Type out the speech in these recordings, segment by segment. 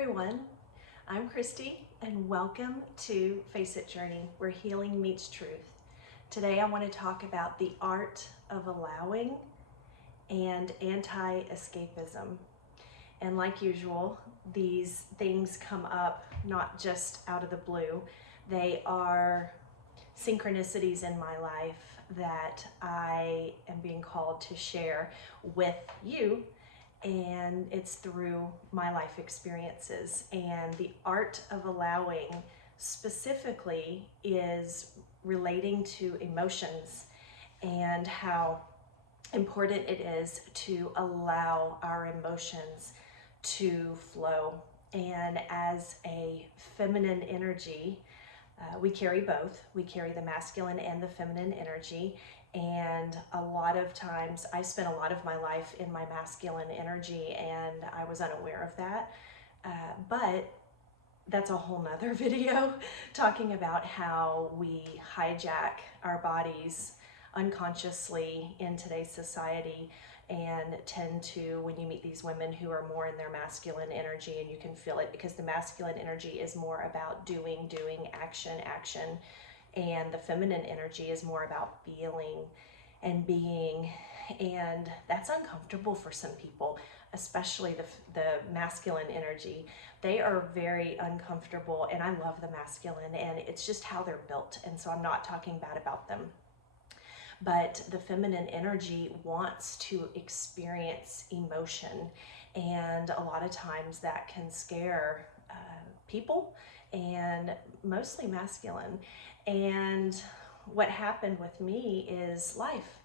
everyone, I'm Christy and welcome to Face It Journey, where healing meets truth. Today I want to talk about the art of allowing and anti-escapism. And like usual, these things come up not just out of the blue. They are synchronicities in my life that I am being called to share with you, and it's through my life experiences. And the art of allowing specifically is relating to emotions and how important it is to allow our emotions to flow. And as a feminine energy, we carry both. We carry the masculine and the feminine energy. And a lot of times I spent a lot of my life in my masculine energy and I was unaware of that. But that's a whole nother video talking about how we hijack our bodies unconsciously in today's society and tend to, when you meet these women who are more in their masculine energy, and you can feel it because the masculine energy is more about doing, action, and the feminine energy is more about feeling and being, and that's uncomfortable for some people, especially the masculine energy. They are very uncomfortable, and I love the masculine, and it's just how they're built, and so I'm not talking bad about them. But the feminine energy wants to experience emotion, and a lot of times that can scare people, and mostly masculine. And what happened with me is life.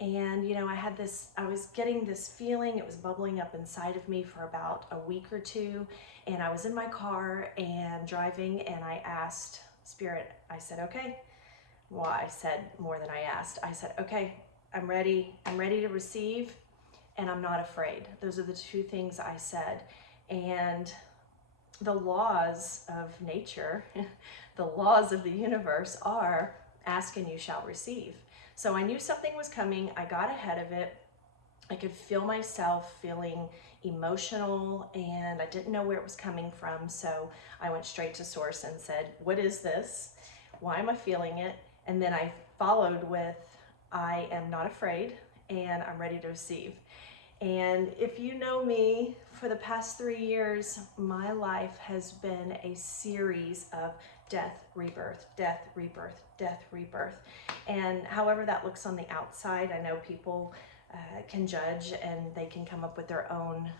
And I was getting this feeling, it was bubbling up inside of me for about a week or two, and I was in my car and driving, and I asked Spirit, I said, okay. Well, I said more than I asked. I said, okay, I'm ready to receive, and I'm not afraid. Those are the two things I said. And the laws of nature, the laws of the universe are ask and you shall receive. So I knew something was coming. I got ahead of it. I could feel myself feeling emotional, and I didn't know where it was coming from. So I went straight to source and said, what is this? Why am I feeling it? And then I followed with, I am not afraid and I'm ready to receive. And if you know me, for the past 3 years, my life has been a series of death, rebirth, death, rebirth, death, rebirth. And however that looks on the outside, I know people can judge and they can come up with their own,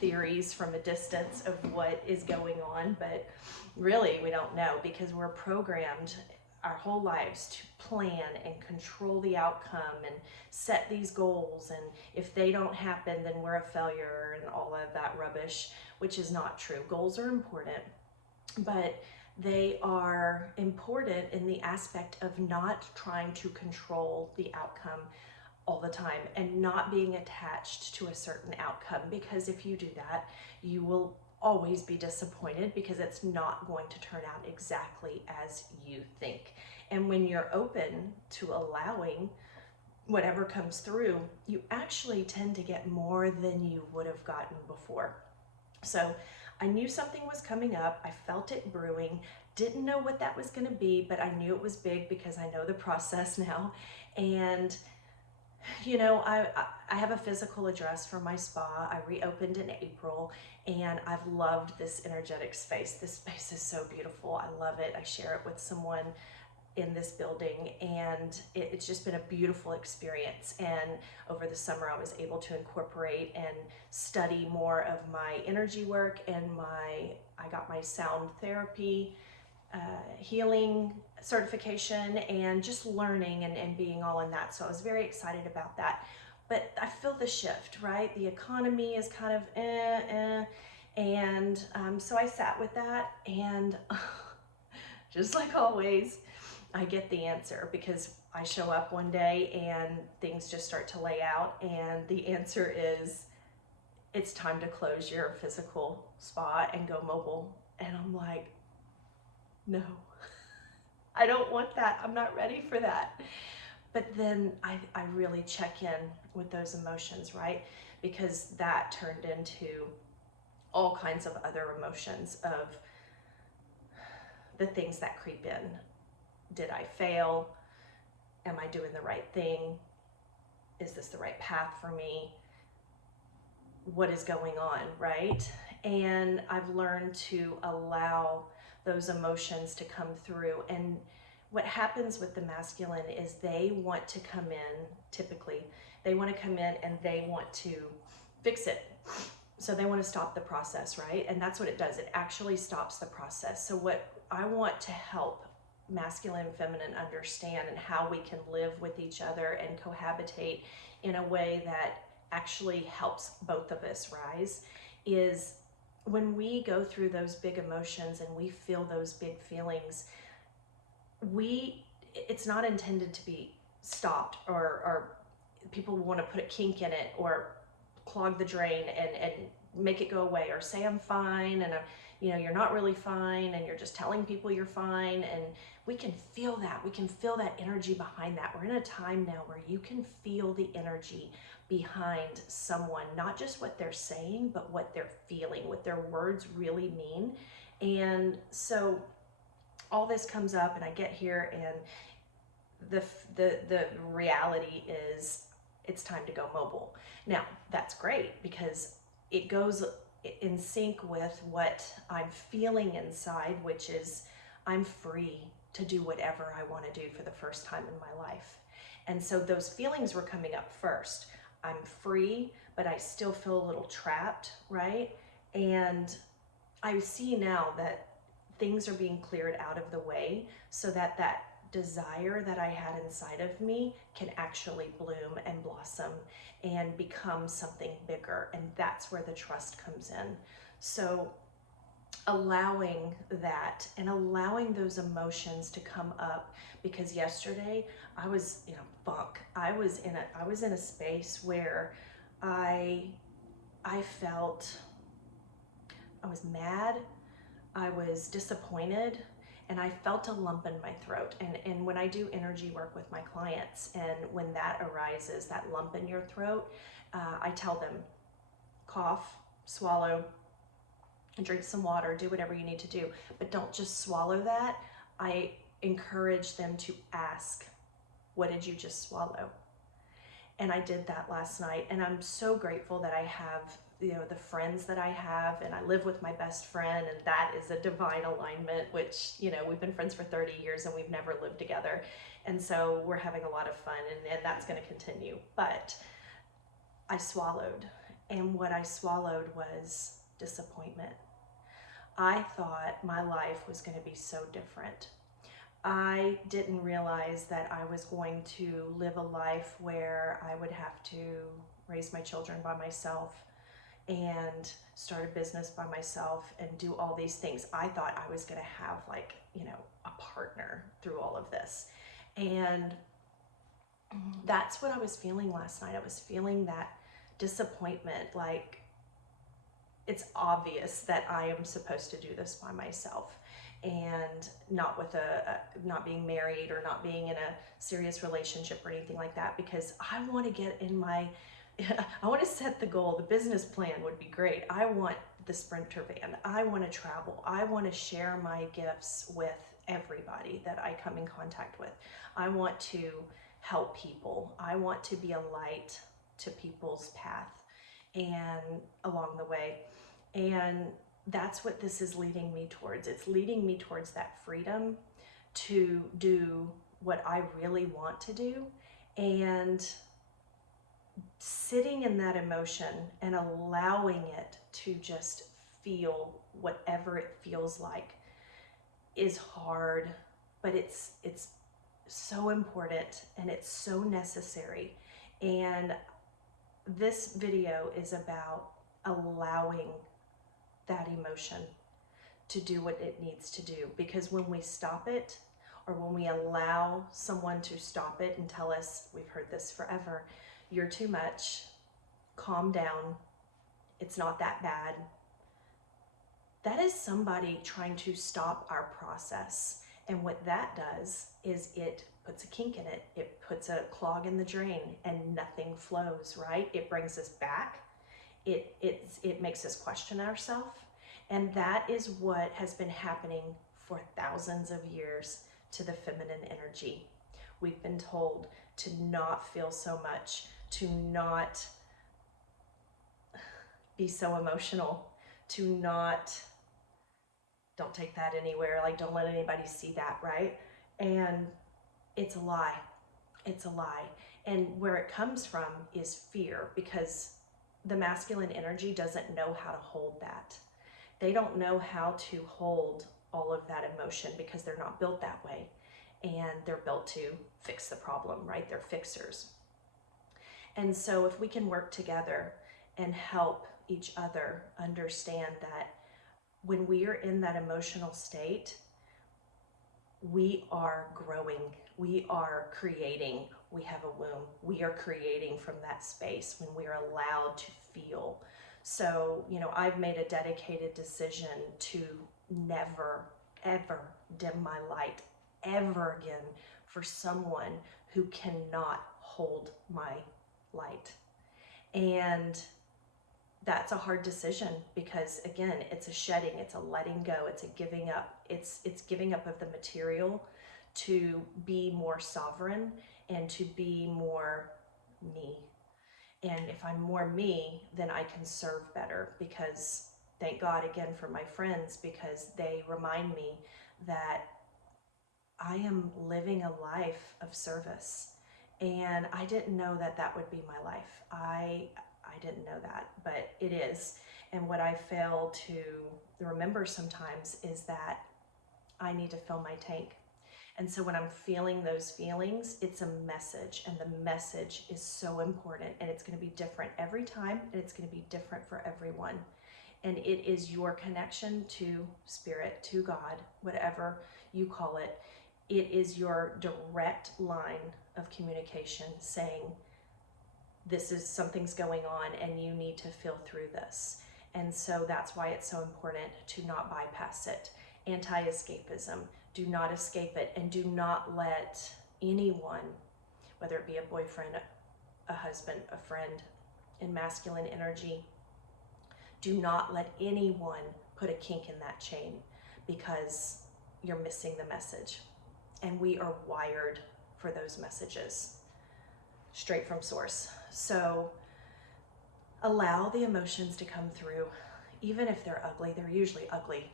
theories from a distance of what is going on. But really, we don't know, because we're programmed our whole lives to plan and control the outcome and set these goals, and if they don't happen then we're a failure and all of that rubbish, which is not true. Goals are important, but they are important in the aspect of not trying to control the outcome all the time and not being attached to a certain outcome, because if you do that, you will always be disappointed because it's not going to turn out exactly as you think. And when you're open to allowing whatever comes through, you actually tend to get more than you would have gotten before. So I knew something was coming up. I felt it brewing. Didn't know what that was going to be, but I knew it was big because I know the process now. And I have a physical address for my spa. I reopened in April, and I've loved this energetic space. This space is so beautiful. I love it. I share it with someone in this building, and it's just been a beautiful experience. And over the summer, I was able to incorporate and study more of my energy work, and I got my sound therapy healing certification, and just learning and being all in that. So I was very excited about that. But I feel the shift, right? The economy is kind of and so I sat with that, and just like always, I get the answer, because I show up one day and things just start to lay out, and the answer is, it's time to close your physical spa and go mobile. And I'm like, no, I don't want that. I'm not ready for that. But then I really check in with those emotions, right? Because that turned into all kinds of other emotions of the things that creep in. Did I fail? Am I doing the right thing? Is this the right path for me? What is going on, right? And I've learned to allow those emotions to come through. And what happens with the masculine is they want to come in, typically, they want to come in and they want to fix it. So they want to stop the process, right? And that's what it does. It actually stops the process. So what I want to help masculine and feminine understand, and how we can live with each other and cohabitate in a way that actually helps both of us rise, is when we go through those big emotions and we feel those big feelings, it's not intended to be stopped, or people want to put a kink in it or clog the drain and make it go away, or say I'm fine and you're not really fine and you're just telling people you're fine. And we can feel that. We can feel that energy behind that. We're in a time now where you can feel the energy behind someone, not just what they're saying, but what they're feeling, what their words really mean. And so all this comes up and I get here, and the reality is it's time to go mobile. Now, that's great because it goes in sync with what I'm feeling inside, which is I'm free to do whatever I want to do for the first time in my life. And so those feelings were coming up first. I'm free, but I still feel a little trapped, right? And I see now that things are being cleared out of the way so that that desire that I had inside of me can actually bloom and blossom and become something bigger. And that's where the trust comes in. So allowing that and allowing those emotions to come up, because yesterday I was in a funk. I was in a space where I felt I was mad, I was disappointed, and I felt a lump in my throat. And when I do energy work with my clients, and when that arises, that lump in your throat, I tell them, cough, swallow, and drink some water, do whatever you need to do. But don't just swallow that. I encourage them to ask, what did you just swallow? And I did that last night. And I'm so grateful that I have the friends that I have, and I live with my best friend, and that is a divine alignment, which, we've been friends for 30 years and we've never lived together. And so we're having a lot of fun, and that's going to continue. But I swallowed, and what I swallowed was disappointment. I thought my life was going to be so different. I didn't realize that I was going to live a life where I would have to raise my children by myself and start a business by myself and do all these things. I thought I was going to have a partner through all of this. And that's what I was feeling last night. I was feeling that disappointment, like it's obvious that I am supposed to do this by myself, and not with not being married or not being in a serious relationship or anything like that, because I want to get in I want to set the goal. The business plan would be great. I want the Sprinter van. I want to travel. I want to share my gifts with everybody that I come in contact with. I want to help people. I want to be a light to people's path and along the way. And that's what this is leading me towards. It's leading me towards that freedom to do what I really want to do, and sitting in that emotion and allowing it to just feel whatever it feels like is hard, but it's so important and it's so necessary. And this video is about allowing that emotion to do what it needs to do, because when we stop it, or when we allow someone to stop it and tell us, we've heard this forever, you're too much, calm down, it's not that bad. That is somebody trying to stop our process. And what that does is it puts a kink in it. It puts a clog in the drain and nothing flows, right? It brings us back it makes us question ourselves. And that is what has been happening for thousands of years to the feminine energy. We've been told to not feel so much, to not be so emotional, to not, don't take that anywhere, like don't let anybody see that, right? And it's a lie. It's a lie. And where it comes from is fear, because the masculine energy doesn't know how to hold that. They don't know how to hold all of that emotion because they're not built that way. And they're built to fix the problem, right? They're fixers. And so if we can work together and help each other understand that when we are in that emotional state, we are growing, we are creating, we have a womb, we are creating from that space when we are allowed to feel. So, you know, I've made a dedicated decision to never, ever dim my light ever again for someone who cannot hold my light. And that's a hard decision because, again, it's a shedding, it's a letting go, it's a giving up. It's giving up of the material to be more sovereign and to be more me. And if I'm more me, then I can serve better, because thank God again for my friends, because they remind me that I am living a life of service. And I didn't know that that would be my life. I didn't know that, but it is. And what I fail to remember sometimes is that I need to fill my tank. And so when I'm feeling those feelings, it's a message, and the message is so important, and it's going to be different every time, and it's going to be different for everyone. And it is your connection to spirit, to God, whatever you call it. It is your direct line of communication saying, this is, something's going on and you need to feel through this. And so that's why it's so important to not bypass it. Anti-escapism, do not escape it, and do not let anyone, whether it be a boyfriend, a husband, a friend, in masculine energy, do not let anyone put a kink in that chain, because you're missing the message. And we are wired for those messages straight from source. So allow the emotions to come through. Even if they're ugly, they're usually ugly.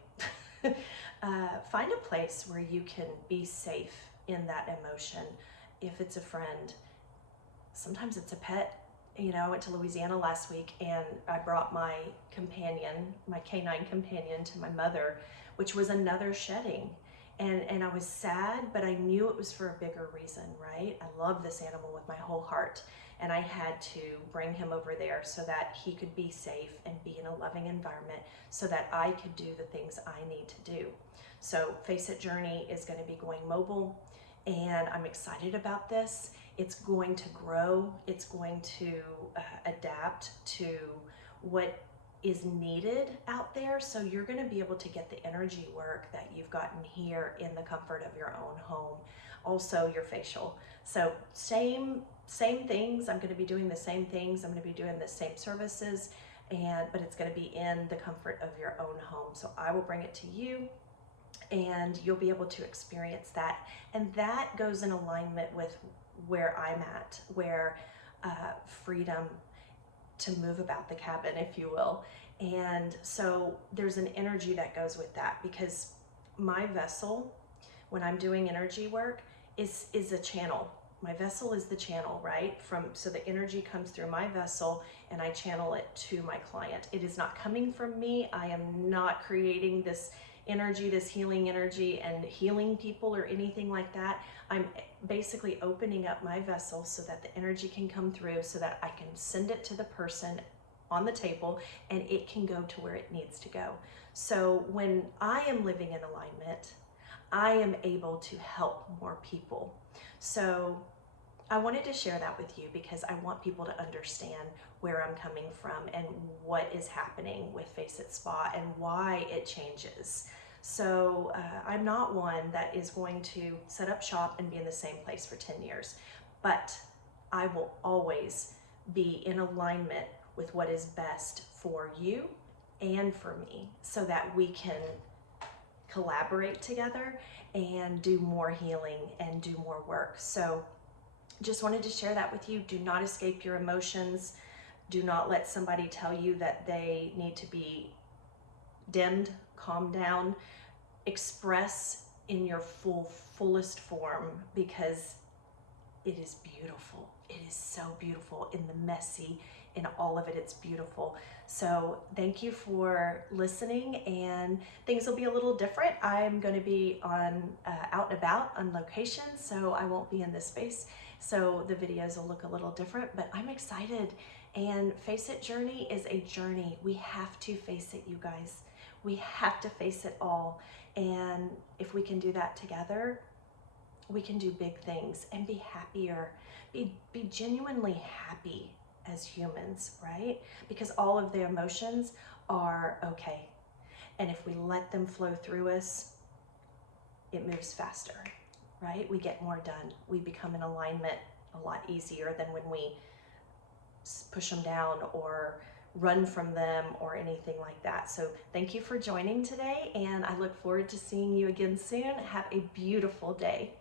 Find a place where you can be safe in that emotion. If it's a friend, sometimes it's a pet. You know, I went to Louisiana last week and I brought my companion, my canine companion, to my mother, which was another shedding. And I was sad, but I knew it was for a bigger reason, right? I love this animal with my whole heart. And I had to bring him over there so that he could be safe and be in a loving environment so that I could do the things I need to do. So Face It Journey is going to be going mobile, and I'm excited about this. It's going to grow. It's going to adapt to what is needed out there. So you're going to be able to get the energy work that you've gotten here in the comfort of your own home. Also your facial. So same things. I'm going to be doing the same things. I'm going to be doing the same services, but it's going to be in the comfort of your own home. So I will bring it to you, and you'll be able to experience that. And that goes in alignment with where I'm at, where freedom to move about the cabin, if you will. And so there's an energy that goes with that, because my vessel, when I'm doing energy work, is a channel. My vessel is the channel, right? So the energy comes through my vessel and I channel it to my client. It is not coming from me. I am not creating this energy, this healing energy, and healing people or anything like that. I'm basically opening up my vessel so that the energy can come through, so that I can send it to the person on the table and it can go to where it needs to go. So when I am living in alignment, I am able to help more people. So I wanted to share that with you because I want people to understand where I'm coming from and what is happening with Face It Spa and why it changes. So I'm not one that is going to set up shop and be in the same place for 10 years, but I will always be in alignment with what is best for you and for me, so that we can collaborate together and do more healing and do more work. So just wanted to share that with you. Do not escape your emotions. Do not let somebody tell you that they need to be dimmed. Calm down. Express in your fullest form, because it is beautiful. It is so beautiful. In the messy, in all of it, it's beautiful. So thank you for listening, and things will be a little different. I'm going to be on out and about on location, so I won't be in this space. So the videos will look a little different, but I'm excited. And Face It Journey is a journey. We have to face it, you guys. We have to face it all. And if we can do that together, we can do big things and be happier, be genuinely happy as humans, right? Because all of the emotions are okay. And if we let them flow through us, it moves faster, right? We get more done. We become in alignment a lot easier than when we push them down or run from them or anything like that. So thank you for joining today, and I look forward to seeing you again soon. Have a beautiful day.